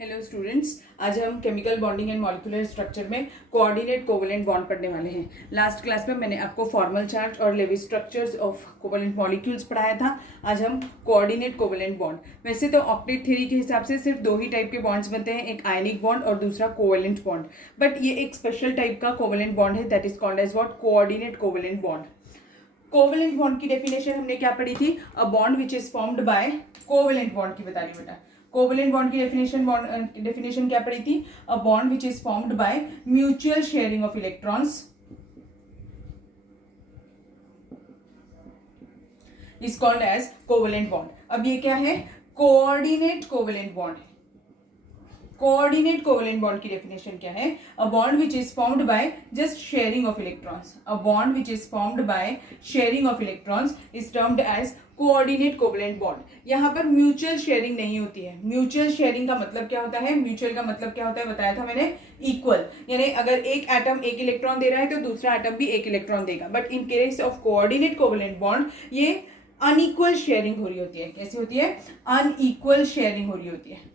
Hello students, आज हम chemical bonding and molecular structure में कोऑर्डिनेट कोवेलेंट बॉन्ड पढ़ने वाले हैं। लास्ट क्लास में मैंने आपको फॉर्मल चार्ज और Lewis structures of covalent molecules पढ़ाया था। आज हम कोऑर्डिनेट कोवेलेंट बॉन्ड। वैसे तो ऑक्टेट थ्योरी के हिसाब से सिर्फ दो ही टाइप के बॉन्ड्स बनते हैं, एक आयनिक बॉन्ड और दूसरा कोवेलेंट बॉन्ड। बट ये एक स्पेशल टाइप का कोवेलेंट बॉन्ड है, that is called as what, coordinate covalent bond. Covalent bond की डेफिनेशन हमने क्या पढ़ी थी? A bond which is formed by covalent bond की बता रही बेटा। कोवेलेंट बॉन्ड की डेफिनेशन क्या पढ़ी थी? A bond which is formed by mutual sharing of electrons is called as covalent bond. अब ये क्या है? कोऑर्डिनेट कोवेलेंट बॉन्ड है। कोऑर्डिनेट कोवेलेंट बॉन्ड की डेफिनेशन क्या है? A bond which is formed by just sharing of electrons. A bond which is formed by sharing of electrons is termed as coordinate covalent bond. यहाँ पर mutual sharing नहीं होती है। Mutual sharing का मतलब क्या होता है? म्यूचुअल का मतलब क्या होता है बताया था मैंने, इक्वल। यानी अगर एक एटम एक इलेक्ट्रॉन दे रहा है तो दूसरा एटम भी एक इलेक्ट्रॉन देगा। But in case of coordinate covalent bond ये अनइक्वल शेयरिंग हो रही होती है। कैसी होती है? अनइक्वल शेयरिंग हो रही होती है।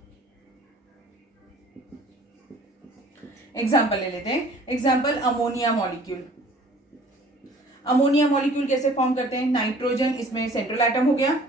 एग्जाम्पल ले लेते हैं। Example, ammonia molecule. Ammonia molecule कैसे फॉर्म करते हैं? नाइट्रोजन इसमें सेंट्रल एटम हो गया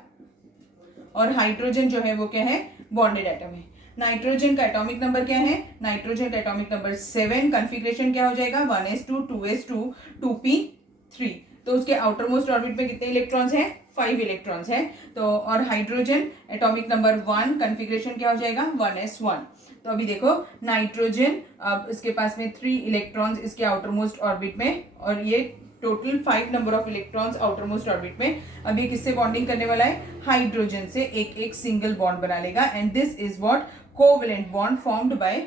और हाइड्रोजन जो है वो क्या है? बॉन्डेड एटम है। नाइट्रोजन का एटॉमिक नंबर क्या है? नाइट्रोजन का एटॉमिक नंबर 7। कॉन्फ़िगरेशन क्या हो जाएगा? 1s2 2s2 2p3। तो उसके आउटर मोस्ट ऑर्बिट में कितने इलेक्ट्रॉन्स हैं? 5 इलेक्ट्रॉन्स हैं। तो और हाइड्रोजन एटॉमिक नंबर 1, कॉन्फ़िगरेशन क्या हो जाएगा? 1s1। तो अभी देखो, नाइट्रोजन अब इसके पास में 3 इलेक्ट्रॉन्स इसके आउटर मोस्ट ऑर्बिट में, और ये total 5 number of electrons outer most orbit में। अब ये किससे बॉन्डिंग करने वाला है? हाइड्रोजन से एक एक सिंगल बॉन्ड बना लेगा। And this is what, covalent bond formed by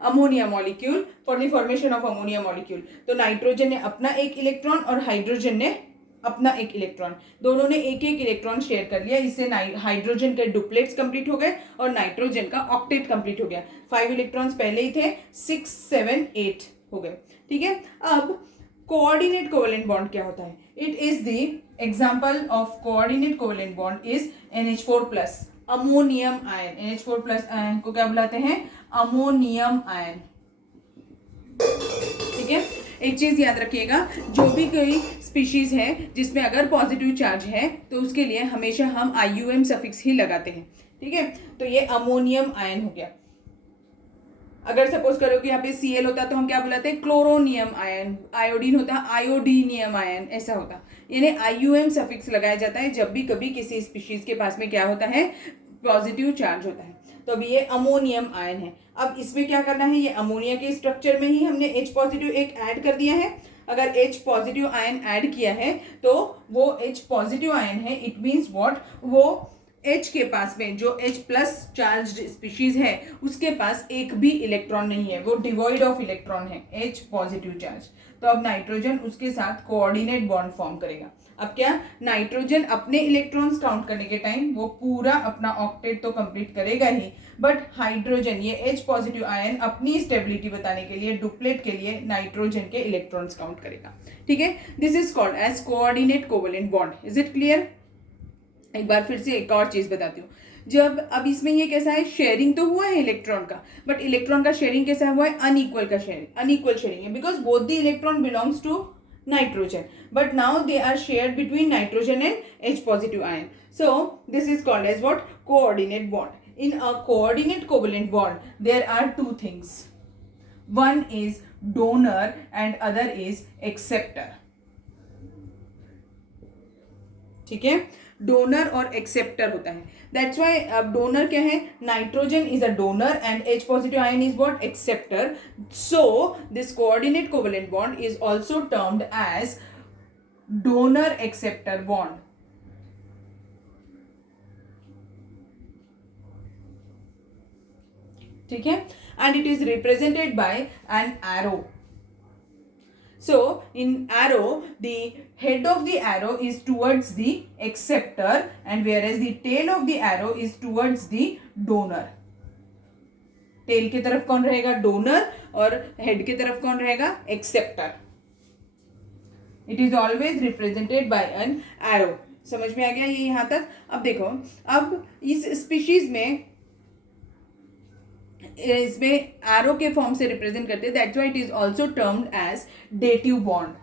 ammonia molecule for the formation of ammonia molecule. तो नाइट्रोजन ने अपना एक इलेक्ट्रॉन और हाइड्रोजन ने अपना एक इलेक्ट्रॉन, दोनों ने एक एक इलेक्ट्रॉन शेयर कर लिया। इससे हाइड्रोजन के डुप्लेट्स कंप्लीट हो गए और नाइट्रोजन का ऑक्टेट कंप्लीट हो गया। 5 इलेक्ट्रॉन्स पहले ही थे, 6 7 8 हो गए। ठीक है। अब कोऑर्डिनेट कोवेलेंट बॉन्ड क्या होता है? It is the example of coordinate covalent bond is NH4+, ammonium ion. NH4+ ion को क्या बुलाते हैं? Ammonium ion. ठीक है। एक चीज याद रखिएगा, जो भी कोई स्पीशीज है जिसमें अगर पॉजिटिव चार्ज है तो उसके लिए हमेशा हम IUM सफिक्स ही लगाते हैं। ठीक है। तो ये अमोनियम आयन हो गया। अगर सपोज करो कि यहाँ पे Cl होता तो हम क्या बुलाते हैं? Chloronium ion. आयोडीन होता आयोडीनियम आयन, ऐसा होता। यानी IUM सफिक्स लगाया जाता है जब भी कभी किसी स्पीशीज के पास में क्या होता है? पॉजिटिव चार्ज होता है। तो अभी ये अमोनियम आयन है। अब इसमें क्या करना है? ये अमोनिया के स्ट्रक्चर में ही हमने H पॉजिटिव एक ऐड कर दिया है। अगर H पॉजिटिव आयन ऐड किया है तो वो H पॉजिटिव आयन है। इट मीन्स व्हाट, वो H के पास में जो H+ चार्ज्ड स्पीशीज है उसके पास एक भी इलेक्ट्रॉन नहीं है, वो डिवॉइड ऑफ इलेक्ट्रॉन है, H पॉजिटिव चार्ज। तो अब नाइट्रोजन उसके साथ कोऑर्डिनेट बॉन्ड फॉर्म करेगा। अब क्या, नाइट्रोजन अपने इलेक्ट्रॉन्स काउंट करने के टाइम वो पूरा अपना ऑक्टेट तो कंप्लीट करेगा ही, बट हाइड्रोजन ये H पॉजिटिव आयन अपनी स्टेबिलिटी बताने के लिए, डुप्लेट के लिए नाइट्रोजन के इलेक्ट्रॉन्स काउंट करेगा। ठीक है। This is called as coordinate covalent bond. Is it clear? एक बार फिर से एक और चीज बताती हूँ। जब अब इसमें ये कैसा है? शेयरिंग तो हुआ है इलेक्ट्रॉन का, बट इलेक्ट्रॉन का शेयरिंग कैसा हुआ है? अनइक्वल का शेयरिंग, अनइक्वल शेयरिंग है, because both the electron belongs to nitrogen, but now they are shared between nitrogen and H positive ion. So this is called as what? Coordinate bond. In a coordinate covalent bond there are two things. One is donor and other is acceptor. ठीक है। Donor और acceptor होता है। That's why अब donor क्या है? Nitrogen is a donor and H positive ion is what? Acceptor. So this coordinate covalent bond is also termed as donor acceptor bond. ठीक है। And it is represented by an arrow. So in arrow, the head of the arrow is towards the acceptor and whereas the tail of the arrow is towards the donor. Tail की तरफ कौन रहेगा? Donor, और head की तरफ कौन रहेगा? Acceptor. It is always represented by an arrow. समझ में आ गया ये यहाँ तक? अब देखो, अब इस स्पीशीज में इसमें एरो के फॉर्म से रिप्रेजेंट करते हैं, that's why it is also termed as dative bond.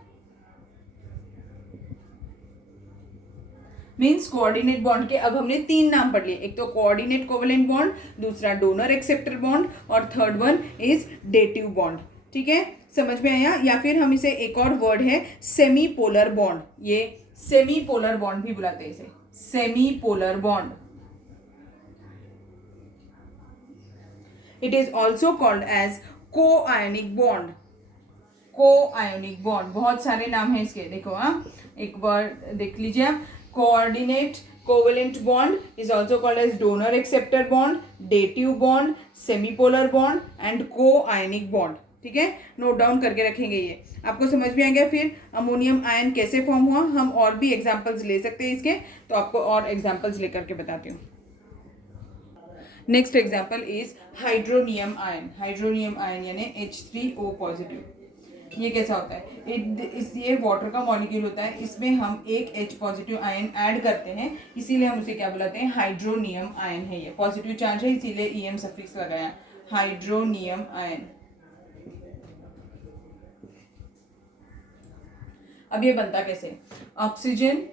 Means coordinate bond के अब हमने 3 नाम पढ़ लिए, एक तो कोऑर्डिनेट कोवेलेंट बॉन्ड, दूसरा डोनर एक्सेप्टर बॉन्ड और third one is dative bond. ठीक है, समझ में आया? या फिर हम इसे एक और वर्ड है सेमी पोलर बॉन्ड, ये सेमी पोलर बॉन्ड भी बुलाते हैं इसे, semi polar bond. It is also called as coionic bond, coionic bond. बहुत सारे नाम है इसके, देखो हाँ, एक बार देख लीजिए आप। Coordinate covalent bond is also called as donor acceptor bond, dative bond, semipolar bond and coionic bond. ठीक है, नोट डाउन करके रखेंगे, ये आपको समझ में आ गया। फिर अमोनियम आयन कैसे फॉर्म हुआ, हम और भी एग्जांपल्स ले सकते हैं इसके, तो आपको और एग्जांपल्स लेकर के बताती हूँ। Next example is hydronium ion. Hydronium ion यानी H3O पॉजिटिव। ये कैसा होता है? ये वाटर का मॉलिक्यूल होता है, इसमें हम एक H पॉजिटिव आयन ऐड करते हैं, इसीलिए हम उसे क्या बुलाते हैं? हाइड्रोनियम आयन है। ये पॉजिटिव चार्ज है, इसीलिए EM सफिक्स लगाया, हाइड्रोनियम आयन। अब ये बनता कैसे? ऑक्सीजन,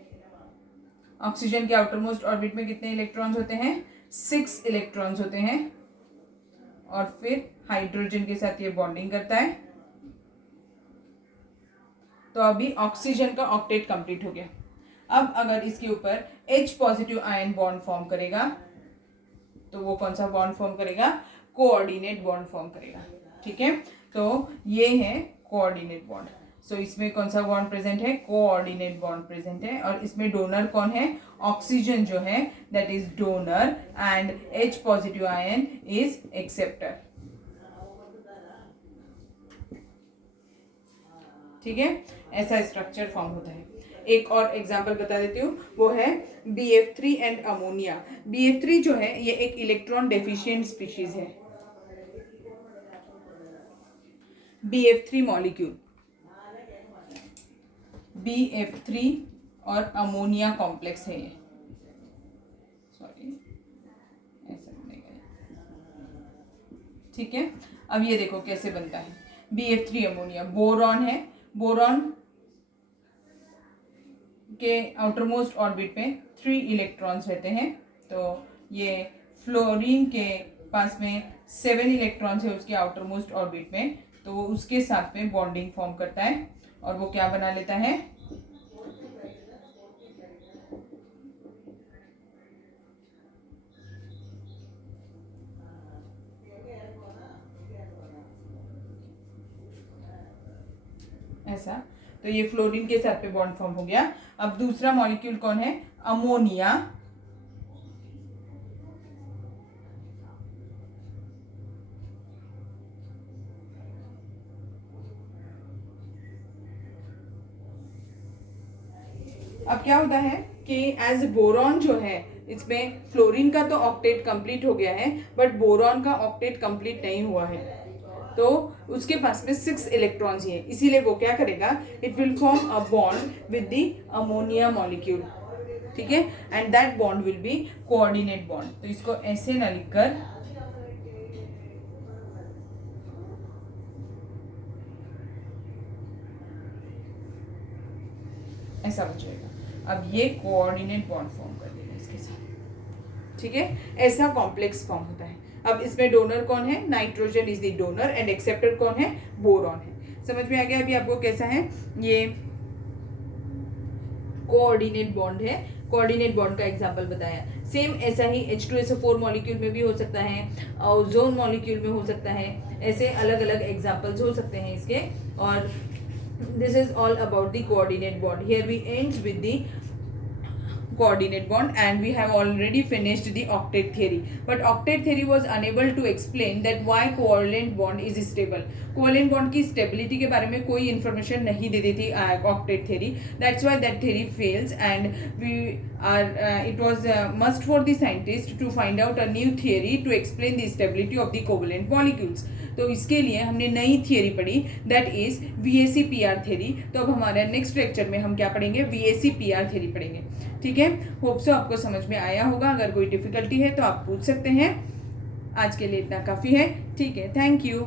ऑक्सीजन के आउटर मोस्ट ऑर्बिट में कितने इलेक्ट्रॉन्स होते हैं? 6 इलेक्ट्रॉन्स होते हैं, और फिर हाइड्रोजन के साथ ये बॉन्डिंग करता है, तो अभी ऑक्सीजन का ऑक्टेट कंप्लीट हो गया। अब अगर इसके ऊपर H positive ion bond form करेगा, तो वो कौन सा बॉन्ड फॉर्म करेगा? कोऑर्डिनेट बॉन्ड फॉर्म करेगा। ठीक है, तो ये है कोऑर्डिनेट बॉन्ड। सो इसमें कौन सा बॉन्ड प्रेजेंट है? कोऑर्डिनेट बॉन्ड प्रेजेंट है, और इसमें डोनर कौन है? ऑक्सीजन जो है, that is donor, and H positive ion is acceptor. ठीक है, ऐसा स्ट्रक्चर फॉर्म होता है। एक और एग्जांपल बता देती हूँ, वो है BF3 एंड अमोनिया। BF3 जो है ये एक इलेक्ट्रॉन डेफिशिएंट स्पीशीज है। BF3 मॉलिक्यूल, BF3 और अमोनिया कॉम्प्लेक्स है ये, सॉरी ऐसा नहीं गया। ठीक है, अब ये देखो कैसे बनता है। BF3 अमोनिया, बोरॉन है, बोरॉन के आउटर मोस्ट ऑर्बिट में 3 इलेक्ट्रॉन्स रहते हैं, तो ये फ्लोरीन के पास में 7 इलेक्ट्रॉन्स है उसके आउटर मोस्ट ऑर्बिट में, तो वो उसके साथ में बॉन्डिंग फॉर्म करता है, और वो क्या बना लेता है? ऐसा, तो ये फ्लोरीन के साथ पे बॉन्ड फॉर्म हो गया। अब दूसरा मॉलिक्यूल कौन है? अमोनिया। अब क्या होता है कि एज बोरॉन जो है, इसमें फ्लोरीन का तो ऑक्टेट कंप्लीट हो गया है, बट बोरॉन का ऑक्टेट कंप्लीट नहीं हुआ है, तो उसके पास में 6 इलेक्ट्रॉन्स ही है, इसीलिए वो क्या करेगा? It will form a bond with the ammonia molecule. ठीक है, and that bond will be coordinate bond. तो इसको ऐसे ना लिखकर ऐसा बचेगा। अब ये कोऑर्डिनेट बॉन्ड फॉर्म कर देगा इसके साथ। ठीक है, ऐसा कॉम्प्लेक्स फॉर्म होता है। अब इसमें डोनर कौन है? Nitrogen is the donor, and acceptor कौन है? बोरॉन है। समझ में आ गया अभी आपको कैसा है? ये कोऑर्डिनेट बॉन्ड है, कोऑर्डिनेट बॉन्ड का एग्जांपल बताया। सेम ऐसा ही H2SO4 मॉलिक्यूल में भी हो सकता है, ओजोन मॉलिक्यूल में हो सकता है, ऐसे अलग अलग एग्जांपल्स हो सकते हैं इसके। और this is all about the coordinate bond. Here we ends with the coordinate bond, and we have already finished the octet theory, but octet theory was unable to explain that why covalent bond is stable. covalent bond की stability के बारे में कोई information नहीं दे देती octet theory, that's why that theory fails, and we are it was must for the scientist to find out a new theory to explain the stability of the covalent molecules. तो इसके लिए हमने नई theory पढ़ी, that is VAC-PR theory. तो अब हमारे next lecture में हम क्या पढ़ेंगे? VAC-PR थ्योरी पढ़ेंगे। ठीक है, होप सो आपको समझ में आया होगा। अगर कोई डिफिकल्टी है तो आप पूछ सकते हैं। आज के लिए इतना काफ़ी है। ठीक है, थैंक यू।